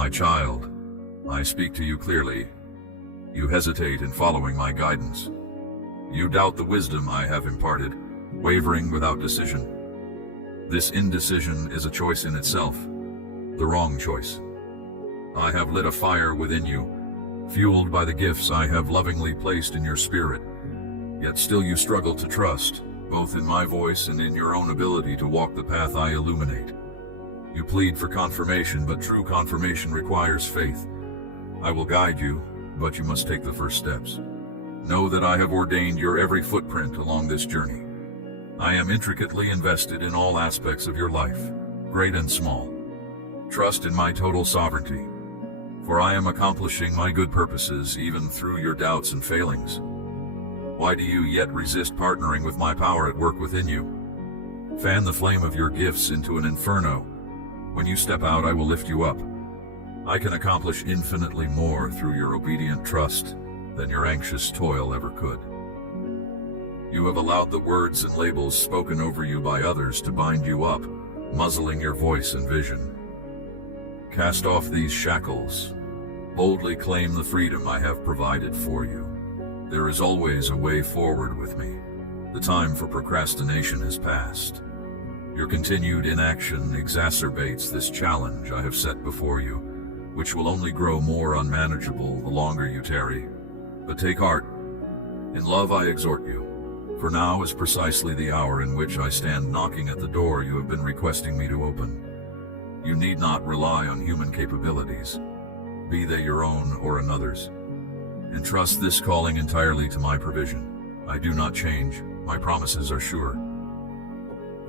My child, I speak to you clearly. You hesitate in following my guidance. You doubt the wisdom I have imparted, wavering without decision. This indecision is a choice in itself, the wrong choice. I have lit a fire within you, fueled by the gifts I have lovingly placed in your spirit, yet still you struggle to trust, both in my voice and in your own ability to walk the path I illuminate. You plead for confirmation, but true confirmation requires faith. I will guide you, but you must take the first steps. Know that I have ordained your every footprint along this journey. I am intricately invested in all aspects of your life, great and small. Trust in my total sovereignty, for I am accomplishing my good purposes even through your doubts and failings. Why do you yet resist partnering with my power at work within you? Fan the flame of your gifts into an inferno. When you step out, I will lift you up. I can accomplish infinitely more through your obedient trust than your anxious toil ever could. You have allowed the words and labels spoken over you by others to bind you up, muzzling your voice and vision. Cast off these shackles. Boldly claim the freedom I have provided for you. There is always a way forward with me. The time for procrastination has passed. Your continued inaction exacerbates this challenge I have set before you, which will only grow more unmanageable the longer you tarry. But take heart. In love I exhort you, for now is precisely the hour in which I stand knocking at the door you have been requesting me to open. You need not rely on human capabilities, be they your own or another's. Entrust this calling entirely to my provision. I do not change, my promises are sure.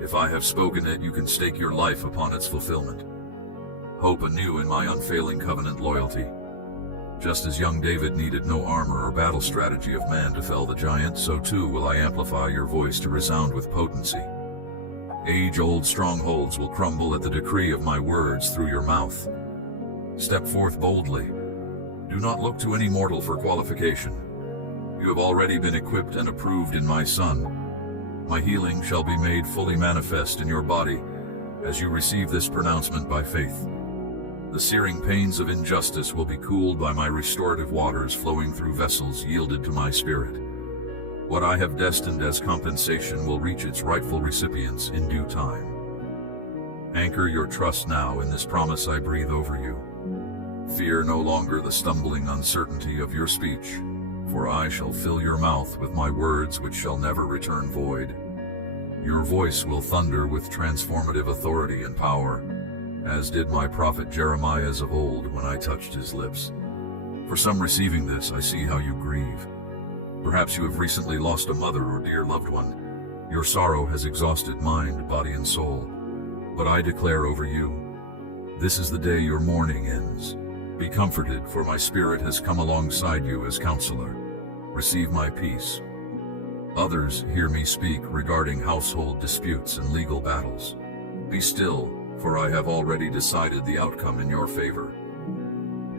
If I have spoken it, you can stake your life upon its fulfillment. Hope anew in my unfailing covenant loyalty. Just as young David needed no armor or battle strategy of man to fell the giant, so too will I amplify your voice to resound with potency. Age-old strongholds will crumble at the decree of my words through your mouth. Step forth boldly. Do not look to any mortal for qualification. You have already been equipped and approved in my Son. My healing shall be made fully manifest in your body as you receive this pronouncement by faith. The searing pains of injustice will be cooled by my restorative waters flowing through vessels yielded to my spirit. What I have destined as compensation will reach its rightful recipients in due time. Anchor your trust now in this promise I breathe over you. Fear no longer the stumbling uncertainty of your speech, for I shall fill your mouth with my words which shall never return void. Your voice will thunder with transformative authority and power, as did my prophet Jeremiah's of old when I touched his lips. For some receiving this, I see how you grieve. Perhaps you have recently lost a mother or dear loved one. Your sorrow has exhausted mind, body, and soul. But I declare over you, this is the day your mourning ends. Be comforted, for my spirit has come alongside you as counselor. Receive my peace. Others hear me speak regarding household disputes and legal battles. Be still, for I have already decided the outcome in your favor.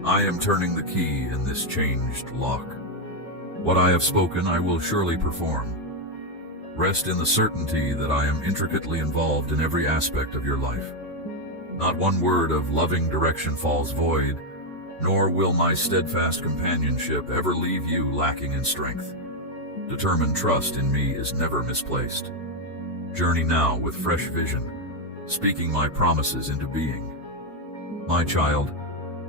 I am turning the key in this changed lock. What I have spoken I will surely perform. Rest in the certainty that I am intricately involved in every aspect of your life. Not one word of loving direction falls void, nor will my steadfast companionship ever leave you lacking in strength. Determined trust in me is never misplaced. Journey now with fresh vision, speaking my promises into being. My child,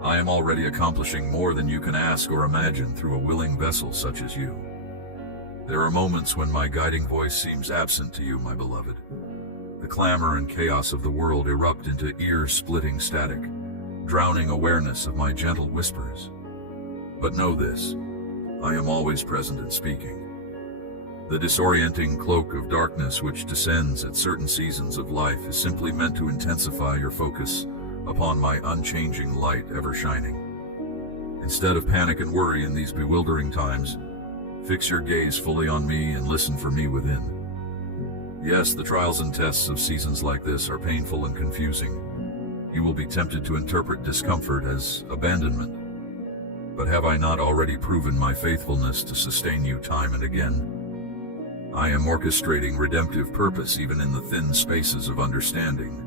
I am already accomplishing more than you can ask or imagine through a willing vessel such as you. There are moments when my guiding voice seems absent to you, my beloved. The clamor and chaos of the world erupt into ear-splitting static, drowning awareness of my gentle whispers. But know this, I am always present and speaking. The disorienting cloak of darkness which descends at certain seasons of life is simply meant to intensify your focus upon my unchanging light ever shining. Instead of panic and worry in these bewildering times, fix your gaze fully on me and listen for me within. Yes, the trials and tests of seasons like this are painful and confusing. You will be tempted to interpret discomfort as abandonment. But have I not already proven my faithfulness to sustain you time and again? I am orchestrating redemptive purpose even in the thin spaces of understanding.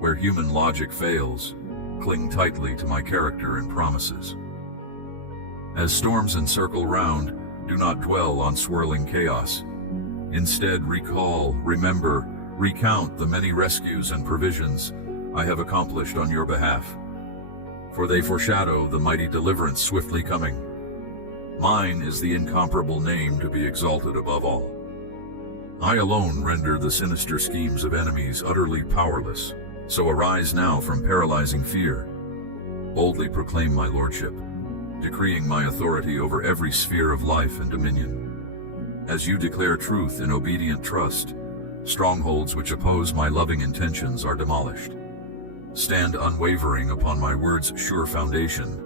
Where human logic fails, cling tightly to my character and promises. As storms encircle round, do not dwell on swirling chaos. Instead, recall, remember, recount the many rescues and provisions I have accomplished on your behalf, for they foreshadow the mighty deliverance swiftly coming. Mine is the incomparable name to be exalted above all. I alone render the sinister schemes of enemies utterly powerless, so arise now from paralyzing fear. Boldly proclaim my lordship, decreeing my authority over every sphere of life and dominion. As you declare truth in obedient trust, strongholds which oppose my loving intentions are demolished. Stand unwavering upon my word's sure foundation.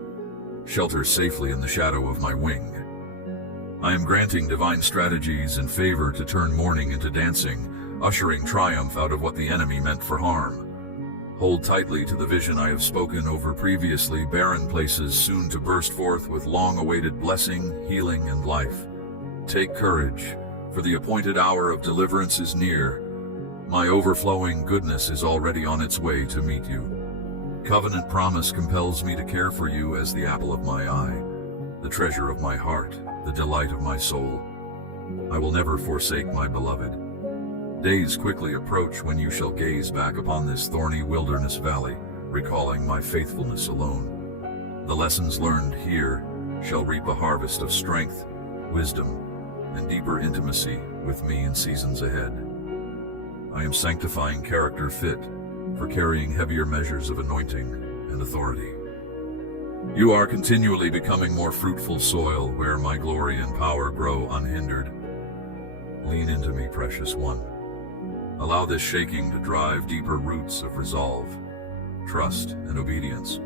Shelter safely in the shadow of my wing. I am granting divine strategies and favor to turn mourning into dancing, ushering triumph out of what the enemy meant for harm. Hold tightly to the vision I have spoken over previously barren places soon to burst forth with long-awaited blessing, healing, and life. Take courage, for the appointed hour of deliverance is near. My overflowing goodness is already on its way to meet you. Covenant promise compels me to care for you as the apple of my eye, the treasure of my heart, the delight of my soul. I will never forsake my beloved. Days quickly approach when you shall gaze back upon this thorny wilderness valley, recalling my faithfulness alone. The lessons learned here shall reap a harvest of strength, wisdom, and deeper intimacy with me in seasons ahead. I am sanctifying character fit for carrying heavier measures of anointing and authority. You are continually becoming more fruitful soil where my glory and power grow unhindered. Lean into me, precious one. Allow this shaking to drive deeper roots of resolve, trust, and obedience.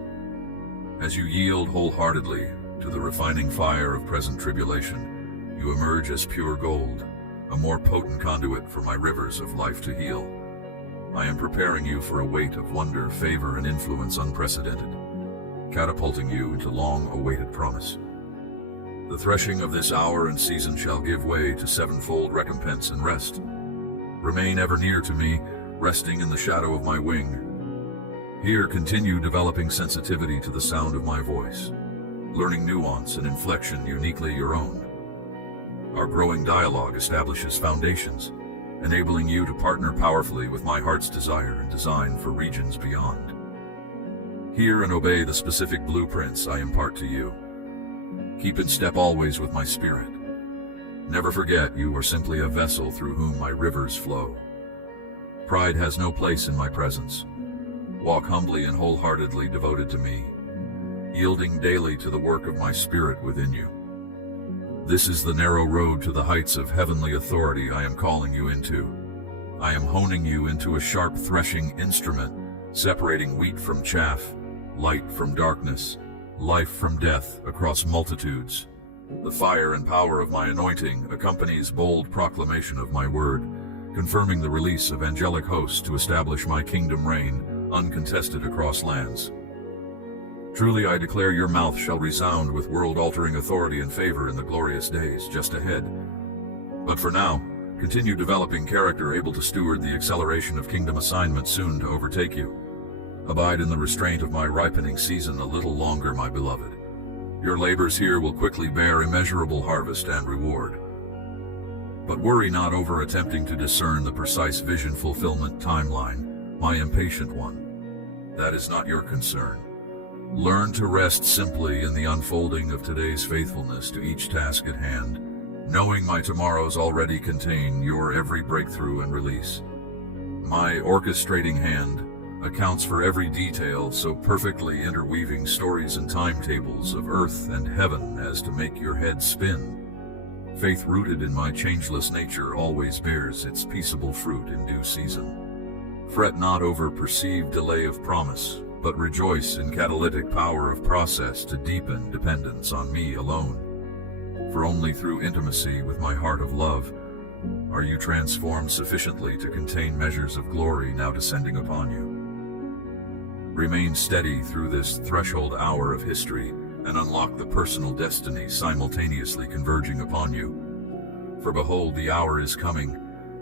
As you yield wholeheartedly to the refining fire of present tribulation, you emerge as pure gold, a more potent conduit for my rivers of life to heal. I am preparing you for a weight of wonder, favor, and influence unprecedented, catapulting you into long-awaited promise. The threshing of this hour and season shall give way to sevenfold recompense and rest. Remain ever near to me, resting in the shadow of my wing. Here, continue developing sensitivity to the sound of my voice, learning nuance and inflection uniquely your own. Our growing dialogue establishes foundations, enabling you to partner powerfully with my heart's desire and design for regions beyond. Hear and obey the specific blueprints I impart to you. Keep in step always with my spirit. Never forget you are simply a vessel through whom my rivers flow. Pride has no place in my presence. Walk humbly and wholeheartedly devoted to me, yielding daily to the work of my spirit within you. This is the narrow road to the heights of heavenly authority I am calling you into. I am honing you into a sharp threshing instrument, separating wheat from chaff, light from darkness, life from death across multitudes. The fire and power of my anointing accompanies bold proclamation of my word, confirming the release of angelic hosts to establish my kingdom reign, uncontested across lands. Truly I declare your mouth shall resound with world-altering authority and favor in the glorious days just ahead. But for now, continue developing character able to steward the acceleration of kingdom assignment soon to overtake you. Abide in the restraint of my ripening season a little longer, my beloved. Your labors here will quickly bear immeasurable harvest and reward. But worry not over attempting to discern the precise vision fulfillment timeline, my impatient one. That is not your concern. Learn to rest simply in the unfolding of today's faithfulness to each task at hand, knowing my tomorrows already contain your every breakthrough and release. My orchestrating hand accounts for every detail, so perfectly interweaving stories and timetables of earth and heaven as to make your head spin. Faith rooted in my changeless nature always bears its peaceable fruit in due season. Fret not over perceived delay of promise, but rejoice in catalytic power of process to deepen dependence on me alone. For only through intimacy with my heart of love are you transformed sufficiently to contain measures of glory now descending upon you. Remain steady through this threshold hour of history and unlock the personal destiny simultaneously converging upon you. For behold, the hour is coming,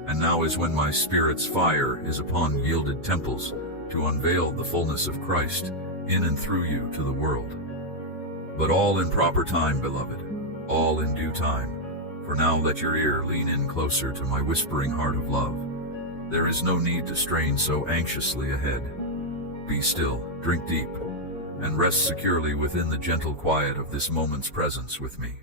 and now is when my spirit's fire is upon yielded temples to unveil the fullness of Christ in and through you to the world. But all in proper time, beloved, all in due time. For now let your ear lean in closer to my whispering heart of love. There is no need to strain so anxiously ahead. Be still, drink deep, and rest securely within the gentle quiet of this moment's presence with me.